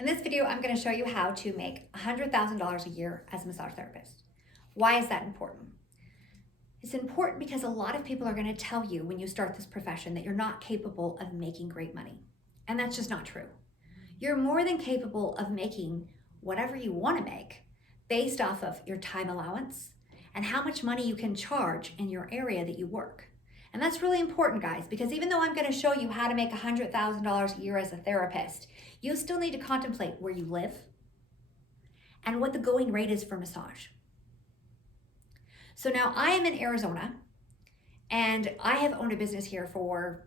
In this video, I'm going to show you how to make $100,000 a year as a massage therapist. Why is that important? It's important because a lot of people are going to tell you when you start this profession that you're not capable of making great money. And that's just not true. You're more than capable of making whatever you want to make based off of your time allowance and how much money you can charge in your area that you work. And that's really important, guys, because even though I'm going to show you how to make $100,000 a year as a therapist, you still need to contemplate where you live and what the going rate is for massage. So now I am in Arizona and I have owned a business here for,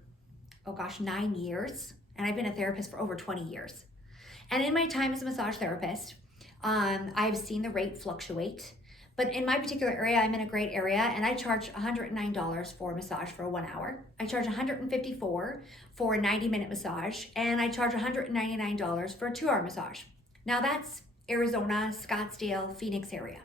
9 years. And I've been a therapist for over 20 years. And in my time as a massage therapist, I've seen the rate fluctuate. But in my particular area, I'm in a great area and I charge $109 for a massage for 1 hour. I charge $154 for a 90-minute massage, and I charge $199 for a 2-hour massage. Now that's Arizona, Scottsdale, Phoenix area.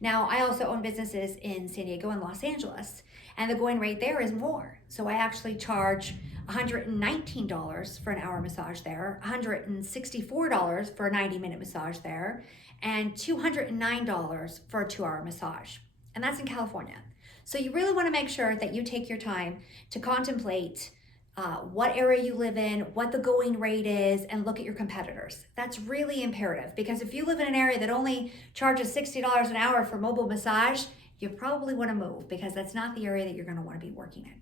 Now I also own businesses in San Diego and Los Angeles, and the going rate there is more. So I actually charge $119 for an hour massage there, $164 for a 90-minute massage there, and $209 for a 2-hour massage. And that's in California. So you really want to make sure that you take your time to contemplate what area you live in, what the going rate is, and look at your competitors. That's really imperative, because if you live in an area that only charges $60 an hour for mobile massage, you probably want to move, because that's not the area that you're going to want to be working in.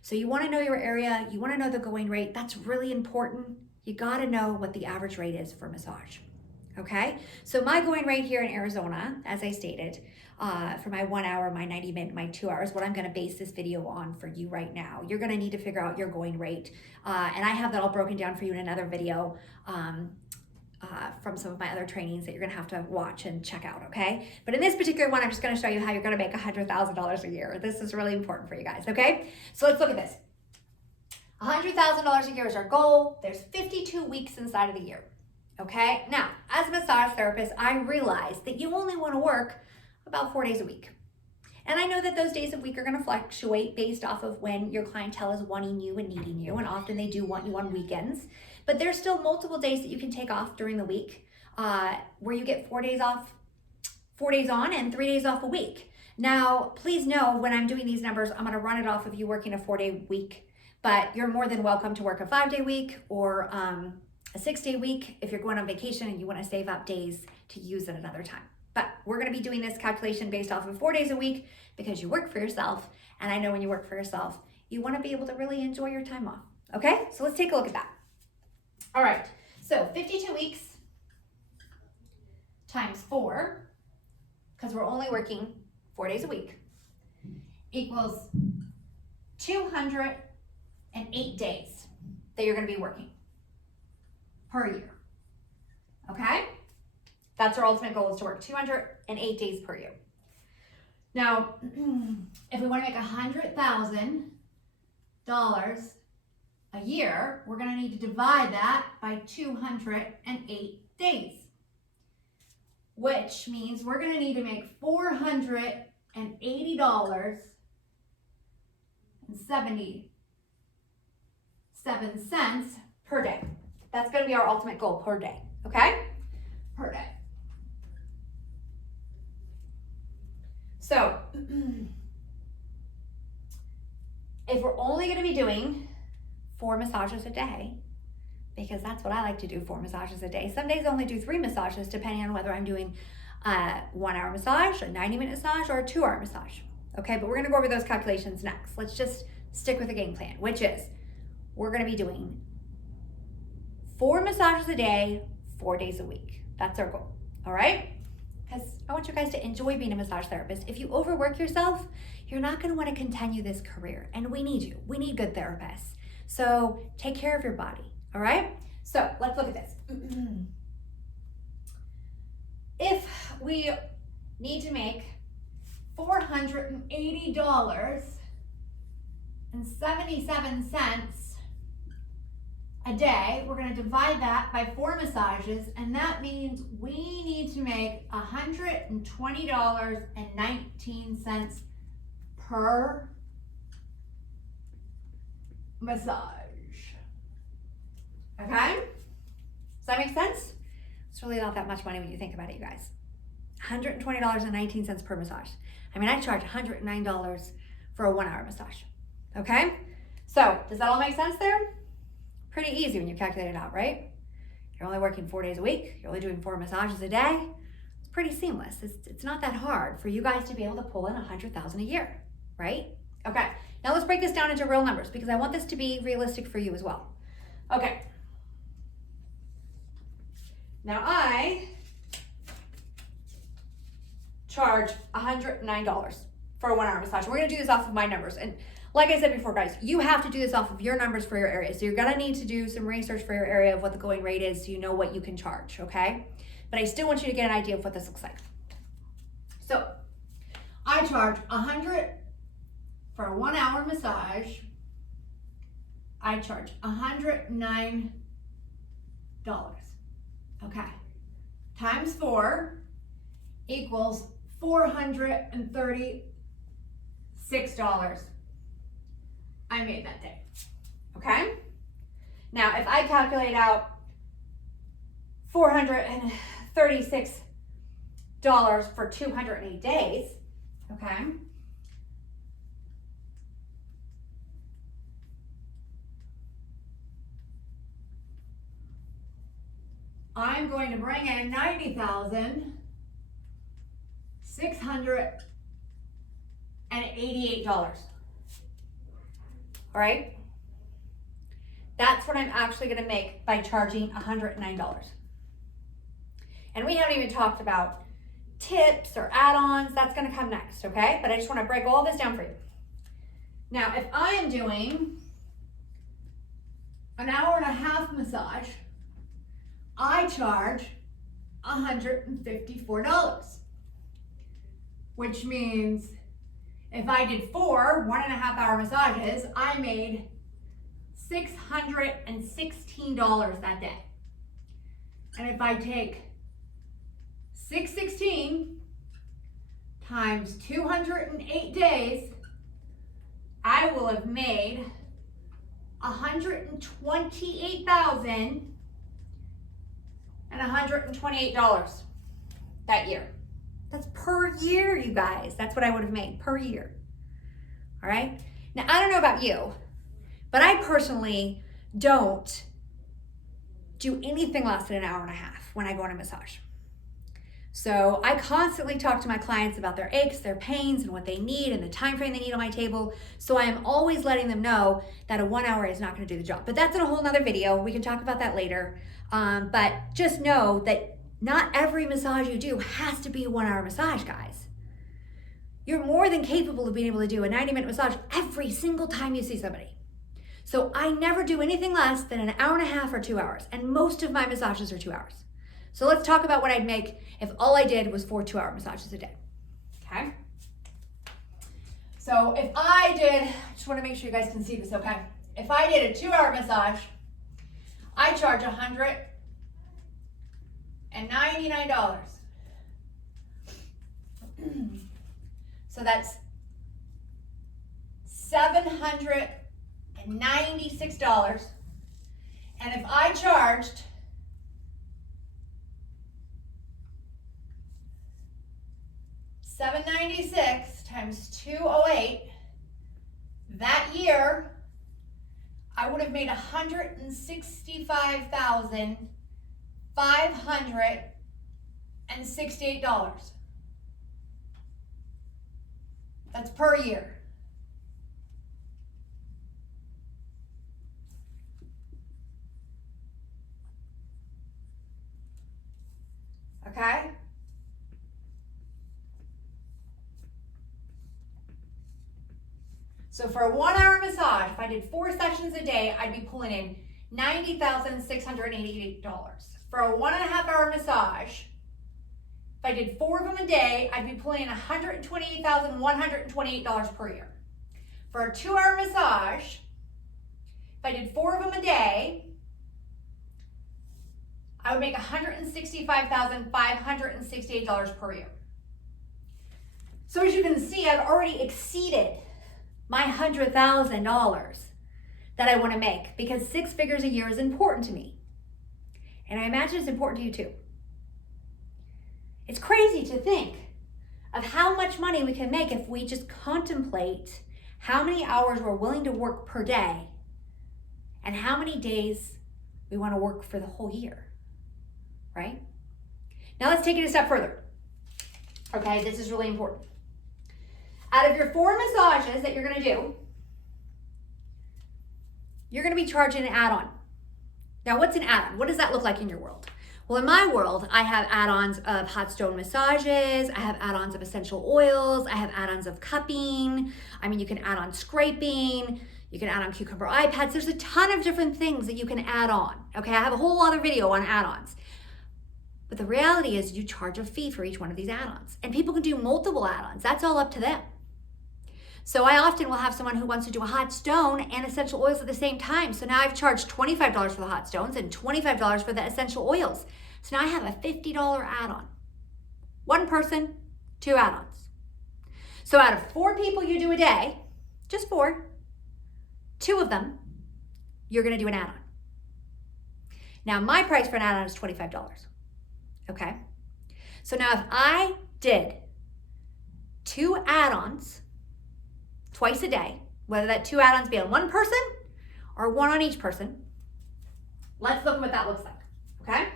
So you want to know your area, you want to know the going rate. That's really important. You got to know what the average rate is for massage. Okay, so my going rate here in Arizona, as I stated, for my 1 hour, my 90-minute, my 2 hours, what I'm going to base this video on for you right now. You're going to need to figure out your going rate, and I have that all broken down for you in another video from some of my other trainings that you're going to have to watch and check out, okay? But in this particular one, I'm just going to show you how you're going to make $100,000 a year. This is really important for you guys, okay? So let's look at this. $100,000 a year is our goal. There's 52 weeks inside of the year. Okay, now as a massage therapist, I realize that you only want to work about 4 days a week. And I know that those days of week are going to fluctuate based off of when your clientele is wanting you and needing you. And often they do want you on weekends. But there's still multiple days that you can take off during the week where you get 4 days off, 4 days on, and 3 days off a week. Now, please know when I'm doing these numbers, I'm going to run it off of you working a 4-day week. But you're more than welcome to work a 5-day week or a 6-day week if you're going on vacation and you want to save up days to use at another time. But we're going to be doing this calculation based off of 4 days a week because you work for yourself. And I know when you work for yourself, you want to be able to really enjoy your time off. Okay, so let's take a look at that. All right, so 52 weeks times 4, because we're only working 4 days a week, equals 208 days that you're going to be working per year, okay? That's our ultimate goal, is to work 208 days per year. Now, if we want to make $100,000 a year, we're going to need to divide that by 208 days, which means we're going to need to make $480.77 per day. That's going to be our ultimate goal per day, okay? Per day. So, if we're only going to be doing 4 massages a day, because that's what I like to do, 4 massages a day. Some days I only do 3 massages, depending on whether I'm doing a 1-hour massage, a 90-minute massage, or a 2-hour massage. Okay, but we're going to go over those calculations next. Let's just stick with the game plan, which is we're going to be doing 4 massages a day, 4 days a week. That's our goal, all right? Because I want you guys to enjoy being a massage therapist. If you overwork yourself, you're not going to want to continue this career, and we need you. We need good therapists. So take care of your body, all right? So let's look at this. If we need to make $480.77 a day, we're going to divide that by 4 massages, and that means we need to make $120.19 per massage. Okay? Does that make sense? It's really not that much money when you think about it, you guys. $120.19 per massage. I mean, I charge $109 for a 1-hour massage, okay? So does that all make sense there? Pretty easy when you calculate it out, right? You're only working 4 days a week. You're only doing 4 massages a day. It's pretty seamless. It's not that hard for you guys to be able to pull in $100,000 a year, right? Okay, now let's break this down into real numbers because I want this to be realistic for you as well. Okay. Now I charge $109 for a 1-hour massage. We're gonna do this off of my numbers. And like I said before, guys, you have to do this off of your numbers for your area. So you're gonna need to do some research for your area of what the going rate is so you know what you can charge, okay? But I still want you to get an idea of what this looks like. So I charge $100 for a 1-hour massage. I charge $109, okay? Times 4 equals $436 I made that day, okay? Now, if I calculate out $436 for 208 days, okay? I'm going to bring in $90,688. All right? That's what I'm actually gonna make by charging $109. And we haven't even talked about tips or add-ons. That's gonna come next, okay? But I just wanna break all this down for you. Now, if I am doing an 1.5-hour massage, I charge $154, which means if I did 4 1.5-hour massages, I made $616 that day. And if I take 616 times 208 days, I will have made $128,128 that year. That's per year, you guys. That's what I would have made per year. All right? Now, I don't know about you, but I personally don't do anything less than an 1.5 hours when I go on a massage. So I constantly talk to my clients about their aches, their pains, and what they need and the time frame they need on my table. So I am always letting them know that a 1 hour is not going to do the job. But that's in a whole nother video. We can talk about that later. But just know that not every massage you do has to be a 1-hour massage, guys. You're more than capable of being able to do a 90-minute massage every single time you see somebody. So I never do anything less than an 1.5 hours or 2 hours, and most of my massages are 2 hours. So let's talk about what I'd make if all I did was 4 2-hour massages a day, okay? So if I did, I just wanna make sure you guys can see this, okay? If I did a 2-hour massage, I charge $199. So that's $796. And if I charged $796 times 208, that year, I would have made $165,568. That's per year. Okay? So for a 1-hour massage, if I did 4 sessions a day, I'd be pulling in $90,688. For a 1.5-hour massage, if I did 4 of them a day, I'd be pulling in $128,128 per year. For a 2-hour massage, if I did 4 of them a day, I would make $165,568 per year. So as you can see, I've already exceeded my $100,000 that I want to make because 6 figures a year is important to me. And I imagine it's important to you too. It's crazy to think of how much money we can make if we just contemplate how many hours we're willing to work per day and how many days we want to work for the whole year, right? Now let's take it a step further. Okay, this is really important. Out of your 4 massages that you're going to do, you're going to be charging an add-on. Now, what's an add-on? What does that look like in your world? Well, in my world, I have add-ons of hot stone massages. I have add-ons of essential oils. I have add-ons of cupping. I mean, you can add on scraping. You can add on cucumber eye pads. There's a ton of different things that you can add on. Okay, I have a whole other video on add-ons. But the reality is you charge a fee for each one of these add-ons. And people can do multiple add-ons. That's all up to them. So I often will have someone who wants to do a hot stone and essential oils at the same time. So now I've charged $25 for the hot stones and $25 for the essential oils. So now I have a $50 add-on. 1 person, 2 add-ons. So out of 4 people you do a day, just 4, 2 of them, you're gonna do an add-on. Now my price for an add-on is $25, okay? So now if I did 2 add-ons twice a day, whether that 2 add-ons be on 1 person or 1 on each person, let's look at what that looks like, okay?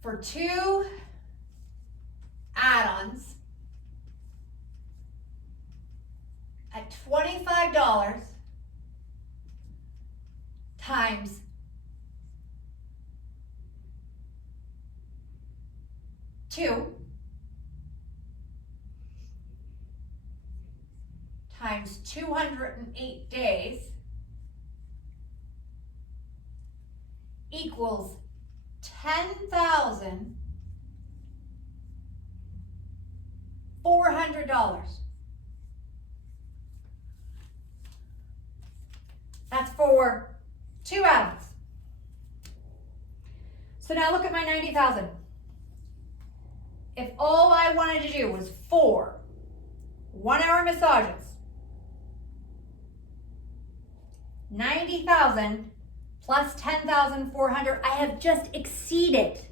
For 2 add-ons at $25 times 2 times 208 days equals $10,400. That's for 2 add-ons. So now look at my 90,000. If all I wanted to do was 4 1-hour massages, 90,000 plus 10,400, I have just exceeded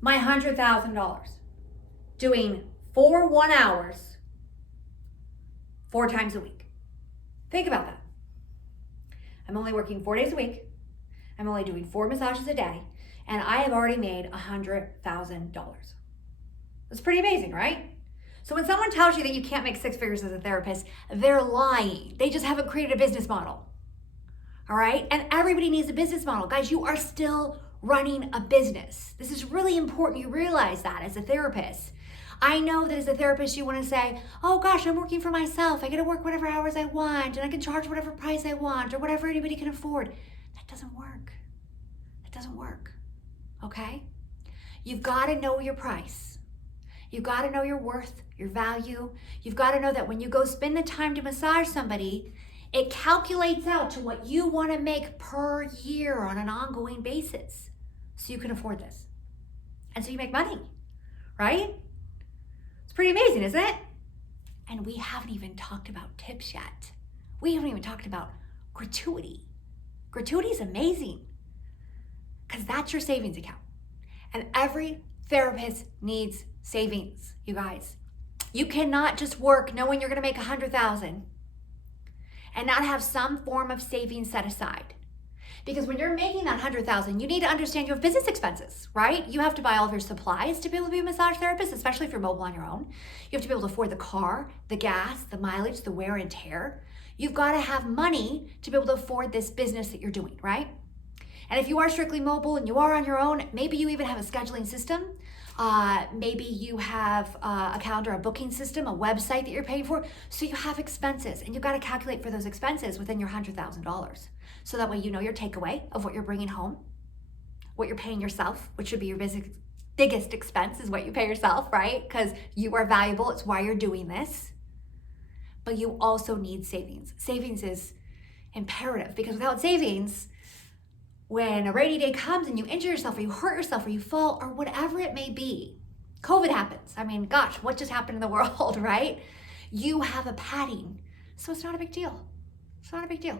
my $100,000 doing 4 1-hours 4 times a week. Think about that. I'm only working 4 days a week. I'm only doing 4 massages a day, and I have already made $100,000. That's pretty amazing, right? So when someone tells you that you can't make 6 figures as a therapist, they're lying. They just haven't created a business model. All right? And everybody needs a business model. Guys, you are still running a business. This is really important you realize that as a therapist. I know that as a therapist, you want to say, oh gosh, I'm working for myself. I get to work whatever hours I want, and I can charge whatever price I want, or whatever anybody can afford. That doesn't work. That doesn't work. Okay? You've got to know your price. You've got to know your worth, your value. You've got to know that when you go spend the time to massage somebody, it calculates out to what you want to make per year on an ongoing basis. So you can afford this. And so you make money, right? It's pretty amazing, isn't it? And we haven't even talked about tips yet. We haven't even talked about gratuity. Gratuity is amazing because that's your savings account. And every therapist needs savings, you guys. You cannot just work knowing you're going to make $100,000 and not have some form of savings set aside. Because when you're making that $100,000, you need to understand you have business expenses, right? You have to buy all of your supplies to be able to be a massage therapist, especially if you're mobile on your own. You have to be able to afford the car, the gas, the mileage, the wear and tear. You've got to have money to be able to afford this business that you're doing, right? And if you are strictly mobile and you are on your own, maybe you even have a scheduling system. Maybe you have a calendar, a booking system, a website that you're paying for. So you have expenses, and you've got to calculate for those expenses within your $100,000. So that way you know your takeaway of what you're bringing home, what you're paying yourself, which should be your biggest expense is what you pay yourself, right? Because you are valuable. It's why you're doing this. But you also need savings. Savings is imperative because without savings, when a rainy day comes and you injure yourself or you hurt yourself or you fall or whatever it may be, COVID happens. I mean, gosh, what just happened in the world, right? You have a padding So it's not a big deal. It's not a big deal.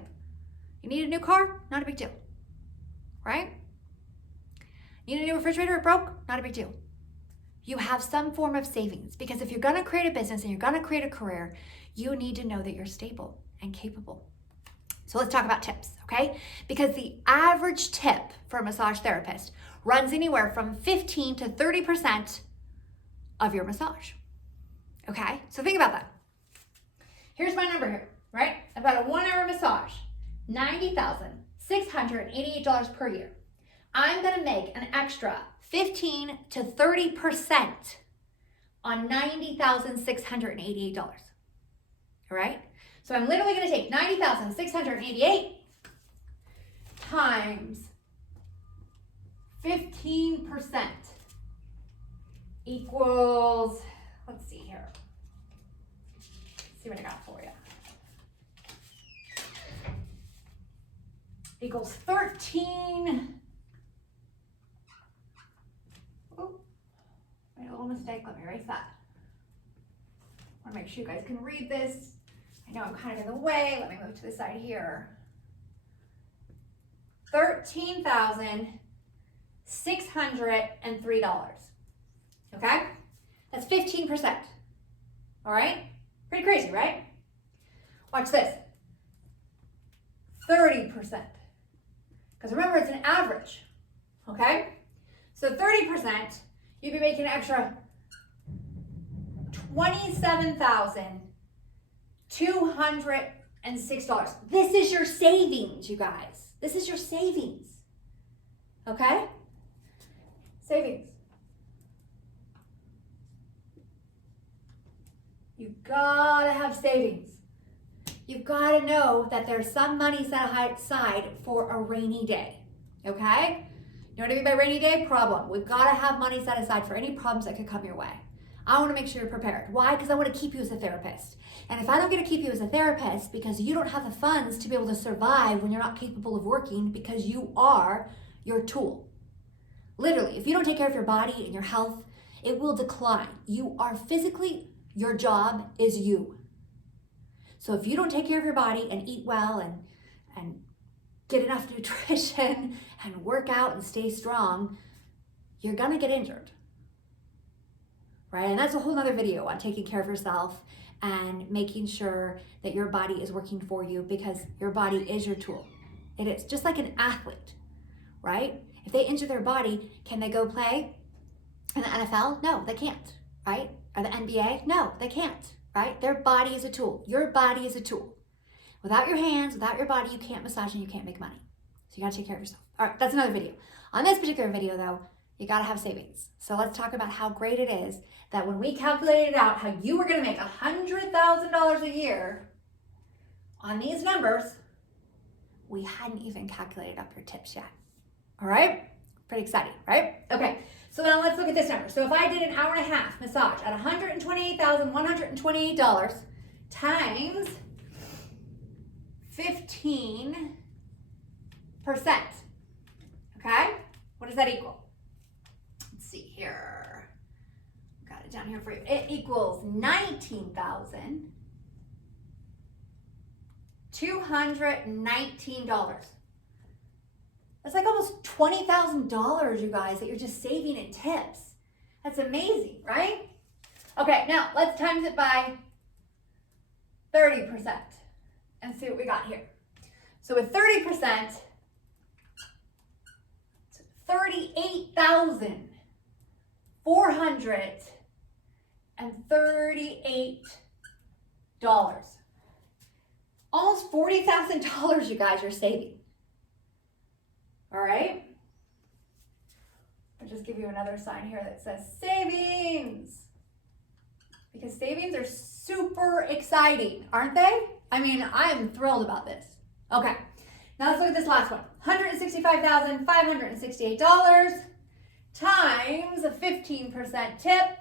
You need a new car? Not a big deal, right? Need a new refrigerator? It broke? Not a big deal. You have some form of savings, because if you're gonna create a business and you're gonna create a career, you need to know that you're stable and capable. So let's talk about tips, okay? Because the average tip for a massage therapist runs anywhere from 15 to 30% of your massage, okay? So think about that. Here's my number here, right? About a 1 hour massage, $90,688 per year. I'm gonna make an extra 15 to 30% on $90,688, all right? So I'm literally gonna take 90,688 times 15% equals, let's see here. Let's see what I got for you. Equals 13. Oh, made a little mistake. Let me erase that. I want to make sure you guys can read this. I know I'm kind of in the way. Let me move to the side here. $13,603. Okay? That's 15%. All right? Pretty crazy, right? Watch this. 30%. Because remember, it's an average. Okay? So 30%, you'd be making an extra $27,206. This is your savings, you guys. This is your savings. Okay? Savings. You've got to have savings. You've got to know that there's some money set aside for a rainy day. Okay? You know what I mean by rainy day? Problem. We've got to have money set aside for any problems that could come your way. I want to make sure you're prepared. Why? Because I want to keep you as a therapist. And if I don't get to keep you as a therapist because you don't have the funds to be able to survive when you're not capable of working, because you are your tool. Literally, if you don't take care of your body and your health, it will decline. You are physically, your job is you. So if you don't take care of your body and eat well and get enough nutrition and work out and stay strong, you're gonna get injured, right? And that's a whole nother video on taking care of yourself and making sure that your body is working for you, because your body is your tool. It is, just like an athlete, right? If they injure their body, can they go play in the NFL? No, they can't, right? Or the NBA? No, they can't, right? Their body is a tool. Your body is a tool. Without your hands, without your body, you can't massage and you can't make money. So you gotta take care of yourself. All right, that's another video. On this particular video though, you gotta have savings. So let's talk about how great it is that when we calculated out how you were gonna make $100,000 a year on these numbers, we hadn't even calculated up your tips yet. All right? Pretty exciting, right? Okay, so now let's look at this number. So if I did an hour and a half massage at $128,128 times 15%, okay? What does that equal? Let's see here. Got it down here for you. It equals $19,219. That's like almost $20,000, you guys, that you're just saving in tips. That's amazing, right? Okay, now let's times it by 30% and see what we got here. So with 30%, it's $38,438. Almost $40,000, you guys, you're saving. All right? I'll just give you another sign here that says savings. Because savings are super exciting, aren't they? I mean, I am thrilled about this. Okay, now let's look at this last one. $165,568 times a 15% tip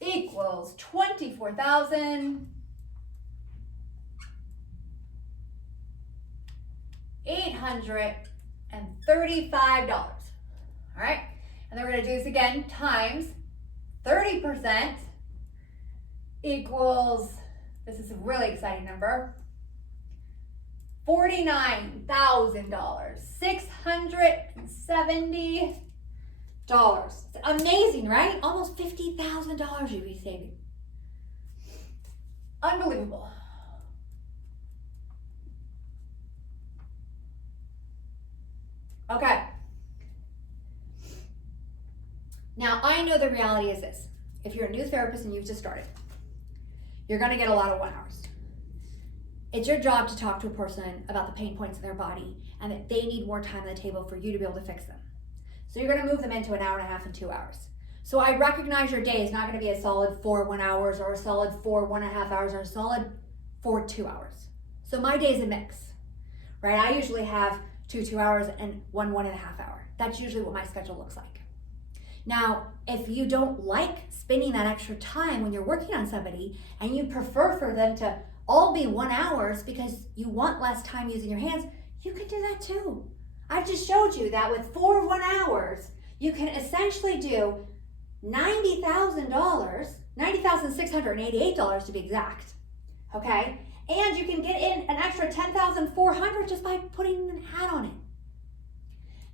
equals $24,835. All right, and then we're gonna do this again times 30%, equals, this is a really exciting number, $49,000, $670. It's amazing, right? Almost $50,000 you'd be saving. Unbelievable. Okay. Now, I know the reality is this. If you're a new therapist and you've just started, you're going to get a lot of 1 hours. It's your job to talk to a person about the pain points in their body and that they need more time on the table for you to be able to fix them. So you're going to move them into 1.5 hours and 2 hours. So I recognize your day is not going to be a solid 4 1 hours or a solid 4 1.5 hours or a solid 4 2 hours. So my day is a mix, right? I usually have 2 2 hours and 1 1.5 hour. That's usually what my schedule looks like. Now, if you don't like spending that extra time when you're working on somebody and you prefer for them to all be 1 hour because you want less time using your hands, you can do that too. I just showed you that with 4 1 hours, you can essentially do $90,000, $90,688 to be exact, okay? And you can get in an extra $10,400 just by putting an ad on it.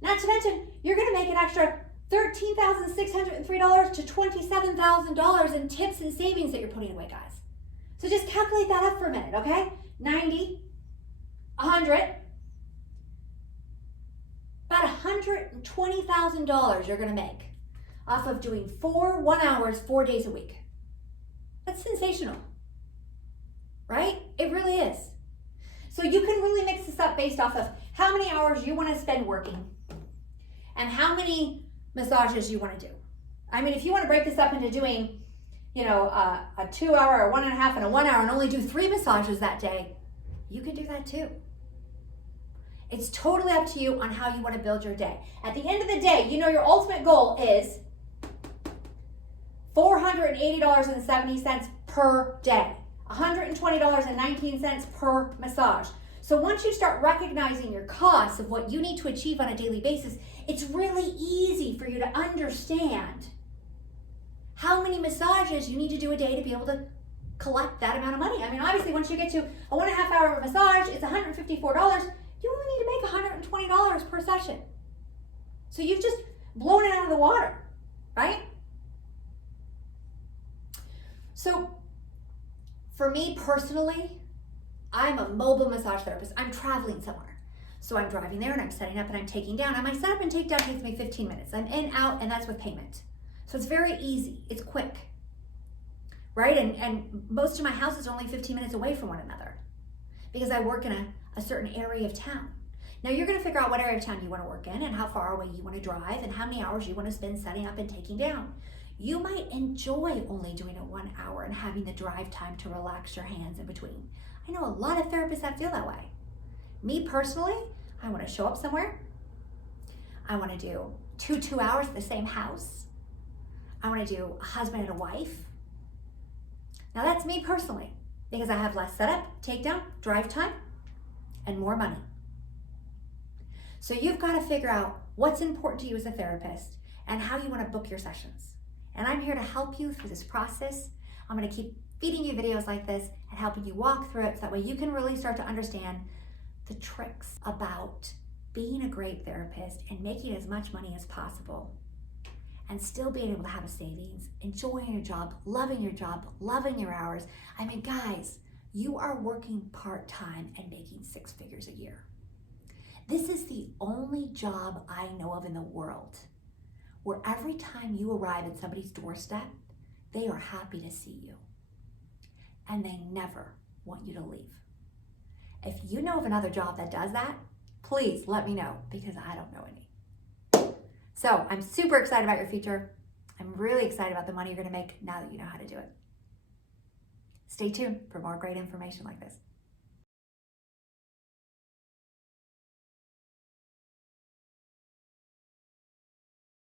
Not to mention, you're gonna make an extra $13,603 to $27,000 in tips and savings that you're putting away, guys. So just calculate that up for a minute, okay? 90, 100, about $120,000 you're gonna make off of doing 4 1 hours, 4 days a week. That's sensational, right? It really is. So you can really mix this up based off of how many hours you wanna spend working and how many massages you want to do. I mean, if you want to break this up into doing, a 2 hour, a 1.5, and a 1 hour and only do 3 massages that day, you can do that too. It's totally up to you on how you want to build your day. At the end of the day, your ultimate goal is $480.70 per day, $120.19 per massage. So once you start recognizing your costs of what you need to achieve on a daily basis, it's really easy for you to understand how many massages you need to do a day to be able to collect that amount of money. I mean, obviously, once you get to a 1.5 hour massage, it's $154. You only need to make $120 per session. So you've just blown it out of the water, right? So for me personally, I'm a mobile massage therapist. I'm traveling somewhere. So I'm driving there and I'm setting up and I'm taking down. And my setup and takedown takes me 15 minutes. I'm in, out, and that's with payment. So it's very easy. It's quick, right? And most of my houses are only 15 minutes away from one another because I work in a certain area of town. Now you're gonna figure out what area of town you wanna work in and how far away you wanna drive and how many hours you wanna spend setting up and taking down. You might enjoy only doing it 1 hour and having the drive time to relax your hands in between. I know a lot of therapists that feel that way. Me personally, I want to show up somewhere. I want to do 2 hours at the same house. I want to do a husband and a wife. Now that's me personally, because I have less setup, takedown, drive time, and more money. So you've got to figure out what's important to you as a therapist and how you want to book your sessions. And I'm here to help you through this process. I'm going to keep feeding you videos like this and helping you walk through it so that way you can really start to understand the tricks about being a great therapist and making as much money as possible and still being able to have a savings, enjoying your job, loving your hours. I mean, guys, you are working part-time and making 6 figures a year. This is the only job I know of in the world where every time you arrive at somebody's doorstep, they are happy to see you. And they never want you to leave. If you know of another job that does that, please let me know because I don't know any. So I'm super excited about your future. I'm really excited about the money you're gonna make now that you know how to do it. Stay tuned for more great information like this.